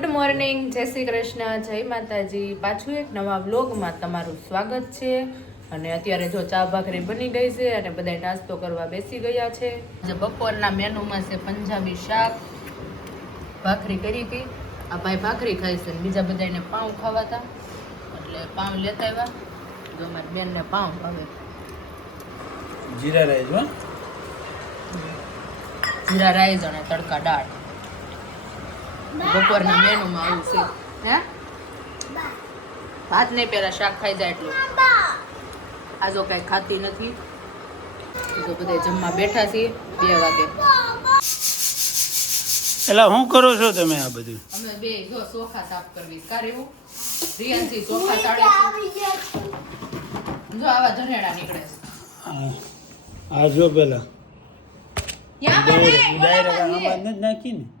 Good morning જય શ્રી કૃષ્ણ. જય માતાજી. પાછું એક નવા વ્લોગમાં તમારું સ્વાગત છે. અને અત્યારે જો ચા ભાખરી બની ગઈ છે અને બધા નાસ્તો કરવા બેસી ગયા છે. જે બપોરના મેનુમાં છે પંજાબી શાક. ભાખરી કરી હતી. આ ભાઈ ભાખરી ખાઈ છે બીજા બધાને પાઉં ખાવાતા. એટલે પાઉં લેતા આવ્યા. જો અમારી બેનને પાઉં ભાવે. જીરા રાઈસ જીરા રાઈસ અને તડકા દાળ. બપોરના મેનુમાં આવું છે. હે? ભાત નહીં પહેલાં શાક ખાઈ જાય એટલું. આ જો કાંઈ ખાતી નથી. જો બધા જમવા બેઠા છીએ બે વાગે. એટલે શું કરો છો તમે આ બધું? અમે બે જો સોફા સાફ કરવી. કાર એવું રિયાનથી સોફા સાડે જો આવા ધનેડા નીકળે છે. આ- જો પેલા. નાખી ને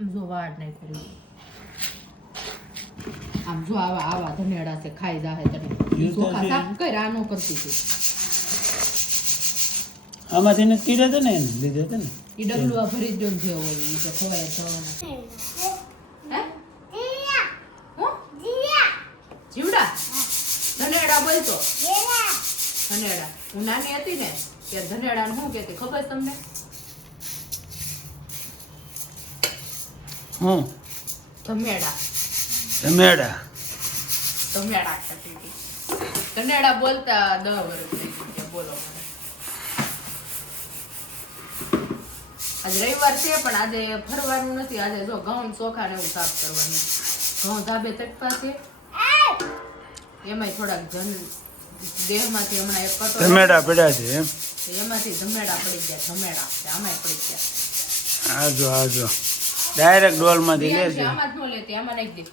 જો નહીં કરી આમ જો આવા આવા ધનેડા છે ખાઈ જાહે તને. તો સોફા કર આનો કરતી હતી આમાંથી નથી કીધા છે ને લીધે છે ને. ઈ ડબલું આ ભરી જ જો હોય ઈ તો ખોવાય જવાના. જીવડા? ધનેડા બોલતો. ધનેડા. હું નાની હતી ને કે ધનેડા ને શું કહેતી ખબર તમને? હું? ધમેડા. ધમેડા. ધમેડા હતી. ધનેડા બોલતા દહ વર્ષ થઈ ગયું બોલો આજ રવિવાર છે પણ આજે ફરવાનું નથી. આજે જો ઘઉં ચોખા ને એવું સાફ કરવાનું. ઘઉં ધાબે તટપા છે. એમાંય થોડાક જન દેહમાંથી હમણાં એક કટો ધમેડા પડ્યા છે એમ? એમાંથી ધમેડા પડી ગયા ધમેડા આમાંય પડી ગયા. આજો જો આ જો. ડાયરેક્ટ ડોલમાંથી લે છે. આમાં જ ન લેતી આમાં નાખી દે.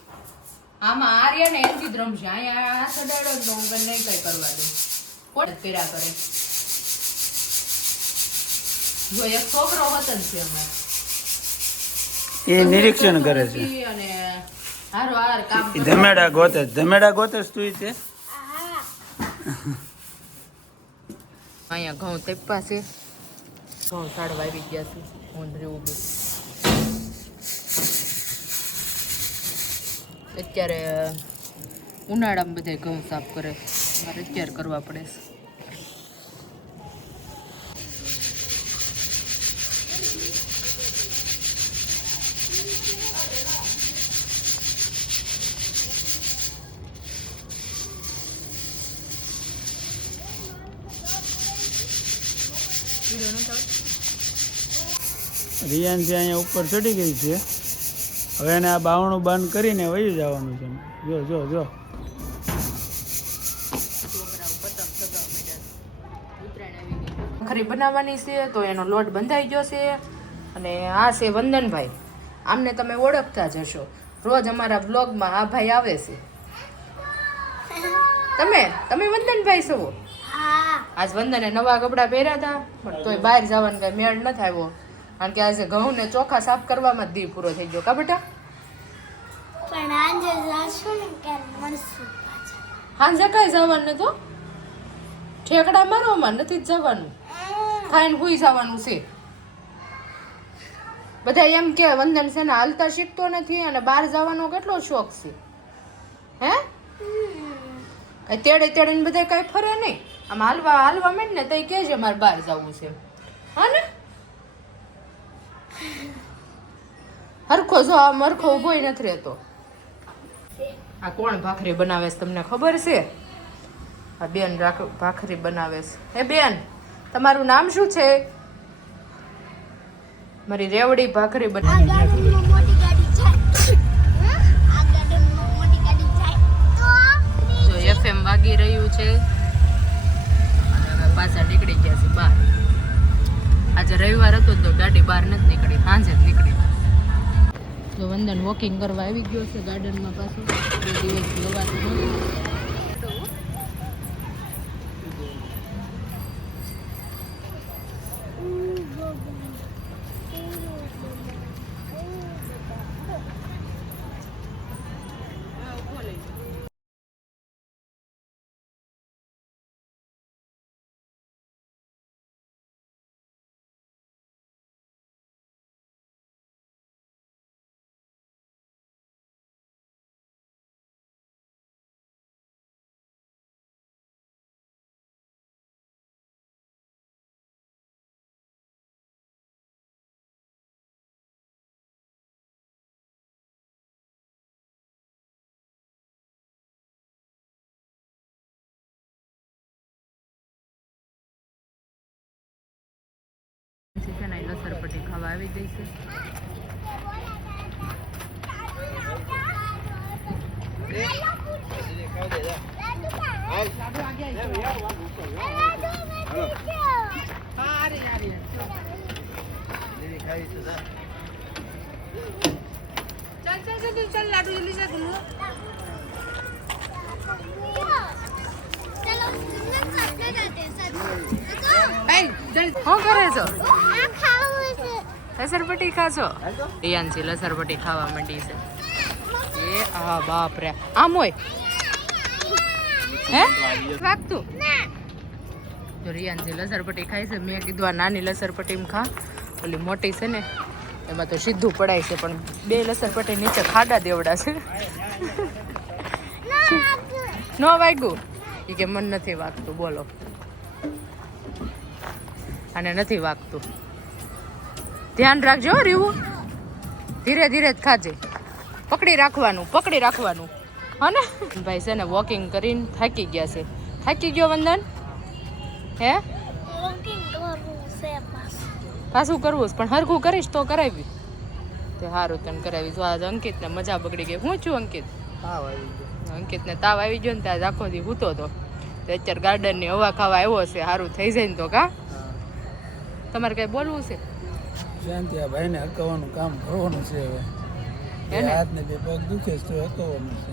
આમાં આર્યા ને એનથી જ છે. અહીંયા આ સડાડો જ હું કઈ નહીં કઈ કરવા દઉં કોણ પેરા કરે? જો એક છોકરો વતન છે અમારે. એ નિરીક્ષણ કરે છે. અને હારો હાર કામ ધમેડા ગોતે. ધમેડા ગોતે તું છે અહીંયા ઘઉં તેપા છે. ઘઉં સાડવા આવી ગયા છે. ઊંધરી ઊભી અત્યારે ઉનાળામાં બધા ઘઉં સાફ કરે. મારે અત્યારે કરવા પડે છે. રિયાનથી અહીંયા ઉપર ચડી ગઈ છે. હવે એને આ બાવણું બંધ કરીને વહી જવાનું છે. જો જો જો. ખરી બનાવવાની છે તો એનો લોટ બંધાઈ ગયો છે અને આ છે વંદનભાઈ. આમને તમે ઓળખતા જ હશો. રોજ અમારા બ્લોગમાં આ ભાઈ આવે છે. તમે તમે વંદનભાઈ છો? આજ વંદને નવા કપડાં પહેર્યા હતા પણ તોય બહાર જવાનું કઈ મેળ ન આવ્યો. કારણ કે આજે ઘઉં ને ચોખા સાફ કરવામાં જ દી પૂરો થઈ ગયો. કા બેટા? પણ આજે જાશું ને ક્યારે મળશું હાંજે કઈ જવાનું તો ઠેકડા મારવામાં નથી જવાનું. ખાઈને હુઈ જવાનું છે. બધા એમ કે વંદન છે ને હાલતા શીખતો નથી અને બહાર જવાનો કેટલો શોખ છે. હે? કઈ તેડે તેડીને બધા કઈ ફરે નહીં. આમ હાલવા હાલવા માંડ ને તઈ કહેજે મારે બહાર જવું છે. હરખો જો આ મરખો ઉભોય નથી રહેતો. આ કોણ ભાખરી બનાવે છે તમને ખબર છે? આ બેન રાખ- ભાખરી બનાવે છે. હે બેન તમારું નામ શું છે? મારી રેવડી ભાખરી બનાવી જો એફએમ વાગી રહ્યું છે. નથી નીકળી સાંજે જ નીકળી જો વંદન વોકિંગ કરવા આવી ગયો છે ગાર્ડનમાં પાછું. દિવસ લવાતું લસરપટ્ટી ખાવા આવી ગઈ છે ચાલ ચાલ લાડુ જલ્દી ચાલ છો આ ખાવું છો લસરપટ્ટી ખાશો રિયાન્સી લસરપટ્ટી ખાવા માંડી છે એ આ બાપ રે આમ હોય હે વાગતું તો રિયાનસી લસરપટી ખાય છે મેં કીધું આ નાની લસરપટ્ટી ખા ઓલી મોટી છે ને એમાં તો સીધું પડાય છે પણ બે લસરપટ્ટી નીચે ખાડા દેવડા છે ન વાગ્યું એ કે મન નથી વાગતું બોલો. અને નથી વાગતું. ધ્યાન રાખજો રીવું ધીરે ધીરે જ ખાજે. પકડી રાખવાનું પકડી રાખવાનું. હને? ભાઈ છે ને વોકિંગ કરીને થાકી ગયા છે. થાકી ગયો વંદન? હે? પાછું. કરવું પણ હરખું કરીશ તો કરાવી. તે સારું તને કરાવી. જો આજ અંકિતને મજા બગડી ગઈ. હું છું અંકિત? અંકિતને તાવ આવી ગયો ને ત્યાં આખો દી હૂતો હતો તો અત્યારે ગાર્ડનની હવા ખાવા આવ્યો છે સારું થઈ જાય ને તો કા? તમારે કઈ બોલવું છે? શાંતિ આ ભાઈને હકાવવાનું કામ કરવાનું છે હવે. હે હાથ ને બે પગ દુખે છે તો હકાવવાનું છે.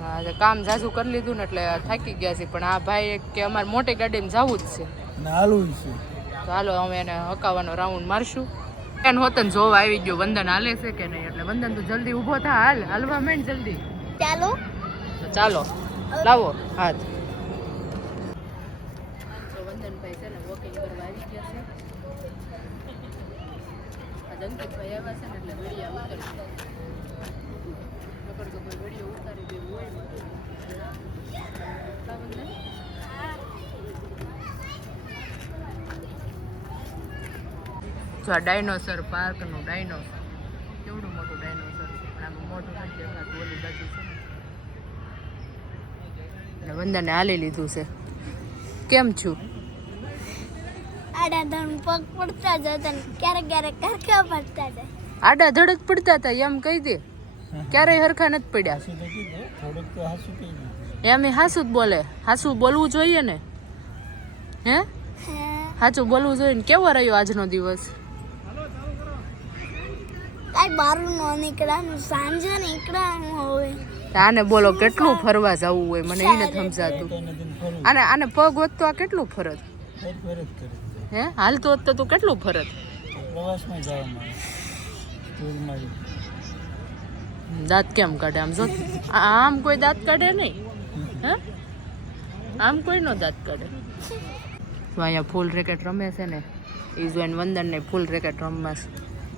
હા કામ ઝાઝું કરી લીધું ને એટલે થાકી ગયા છે પણ આ ભાઈ કે અમારે મોટી ગાડીમાં જવું જ છે. અને હાલવું છે. તો હાલો અમે એને હકાવવાનો રાઉન્ડ મારશું. એન હોતન જોવા આવી ગયો વંદન હાલે છે કે નહીં? એટલે વંદન તો જલ્દી ઊભો થા હાલ હાલવા માંડ જલ્દી. ચાલો. ચાલો. લાવો હાથ. તો વંદનભાઈ છે ને વોકિંગ કરવા આવી ગયા છે. આ અંકિતભાઈ આવ્યા છે ને એટલે વેડિયા ઉતરશે તો કોઈ વેડિયો ઉતારી દેવું હોય ડાયનોસર પાર્કનું ડાયનોસર કેવડું મોટું ડાયનોસર છે પણ આમાં મોટું નથી દેખાતું ઓલી બાજુ છે ને વંદને હાલી લીધું છે. કેમ છું? આડા ધન પગ પડતા જતા ને ક્યારેક ક્યારેક કરખા પડતા જાય. આડા ધડક પડતા હતા એમ કહી દે. ક્યારેય હરખા નથી પડ્યા. એમ એ હાસું જ બોલે. હાસું બોલવું જોઈએ ને? હે? સાચું બોલવું જોઈએ ને? કેવો રહ્યો આજનો દિવસ? કાંઈ બારું ન નીકળવાનું સાંજે નીકળવાનું હવે. આને બોલો કેટલું ફરવા જવું હોય, મને એને સમજાતું. તો આને આને પગ વધતો આ કેટલું ફરત? હે? હાલતો હોત તો તું કેટલું ફરત? દાંત કેમ કાઢે આમ જો? આમ કોઈ દાંત કાઢે નહીં? હે? આમ કોઈ નો દાંત કાઢે? તો અહીંયા ફૂલ રેકેટ રમે છે ને એ જોઈને વંદનને ફૂલ રેકેટ રમવા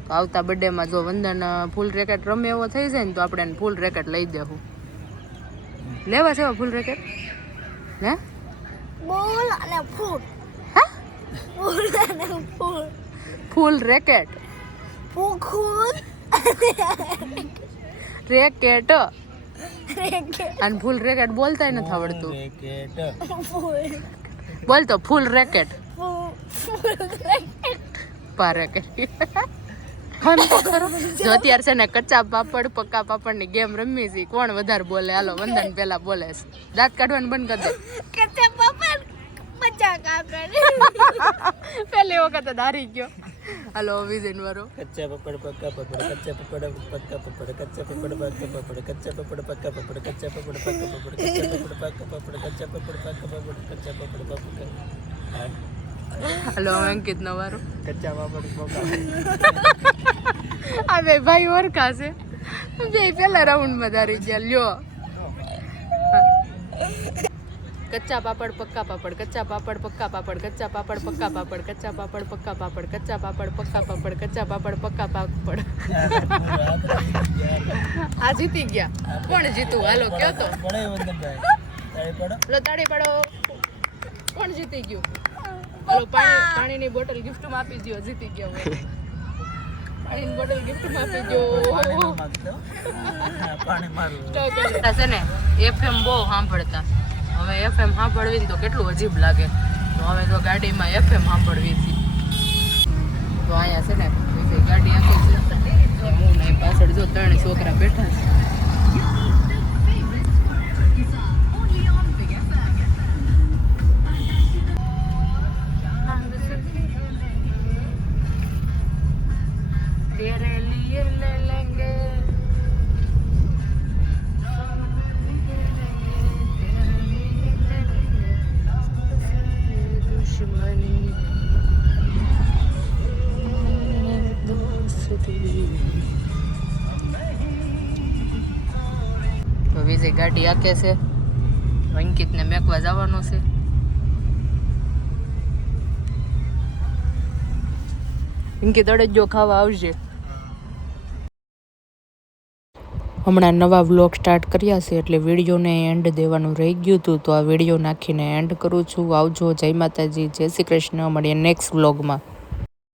તો આવતા બર્થડેમાં જો વંદન ફૂલ રેકેટ રમે એવો થઈ જાય ને તો આપણે એને ફૂલ રેકેટ લઈ દેવું લેવા છે ફૂલ રેકેટ હે? બોલ અને ફૂલ. હા? ફૂલ અને ફૂલ. ફૂલ રેકેટ ફૂલ રેકેટ રેકેટ અને ફૂલ રેકેટ બોલતાય નથી આવડતું. બોલ તો ફૂલ રેકેટ ફૂલ ફૂલ રેકેટ પા રેકેટ હમ તો ખરો જો અત્યારે છે ને કચ્ચા પાપડ પક્કા પાપડની ગેમ રમી છે કોણ વધારે બોલે હાલો વંદન પેલા બોલે છે દાંત કાઢવાનું બંધ કરી દે કચ્ચા પાપડ બચ્ચા કા પેલી પહેલી વખત ધારી હારી ગયો હાલો વિજયન વારો કચ્ચા પપડ પક્કા પપડ કચ્ચા પપડ પક્કા પપડ કચ્ચા પપડ પક્કા પપડ કચ્ચા પપડ પક્કા પપડ કચ્ચા પપડ પક્કા પપડ કચ્ચા પપડ પક્કા પપડ કચ્ચા પપડ પક્કા પપડ કચ્ચા પપડ પક્કા હાલો અંકિત નો વારો કચ્ચા પાપડ પક્કા આ બે ભાઈ ઓરખા છે. બે પેલા રાઉન્ડમાં ધારી ગયા લ્યો. કચ્ચા પાપડ પક્કા પાપડ કચ્ચા પાપડ પક્કા પાપડ કચ્ચા પાપડ પક્કા પાપડ કચ્ચા પાપડ પક્કા પાપડ કચ્ચા પાપડ પક્કા પાપડ કચ્ચા પાપડ પક્કા પાપડ. આ જીતી ગયા. કોણ જીતું? હાલો કયો તો. તાળી પાડો. કોણ જીતી ગયું? હાલો પાણી પાણીની બોટલ ગિફ્ટમાં આપી દો જીતી ગયો પાણીની બોટલ ગિફ્ટમાં આપી દો છે ને એફએમ બહુ સાંભળતા. હવે એફએમ સાંભળવી તો કેટલું અજીબ લાગે. તો હવે તો ગાડીમાં એફએમ સાંભળવી હતી તો અહીંયા છે ને ગાડી આખી છે. હું ને પાછળ જો ત્રણ છોકરા બેઠા છે. વિજય ગાડી આકે છે અંકિતને મેકવા જવાનો છે અંકિત અડજો ખાવા આવશે હમણાં નવા વ્લોગ સ્ટાર્ટ કર્યા છે એટલે વિડીયોને એન્ડ દેવાનું રહી ગયું હતું. તો આ વીડિયો નાખીને એન્ડ કરું છું. આવજો. જય માતાજી. જય શ્રી કૃષ્ણ. મળીએ નેક્સ્ટ વ્લોગમાં.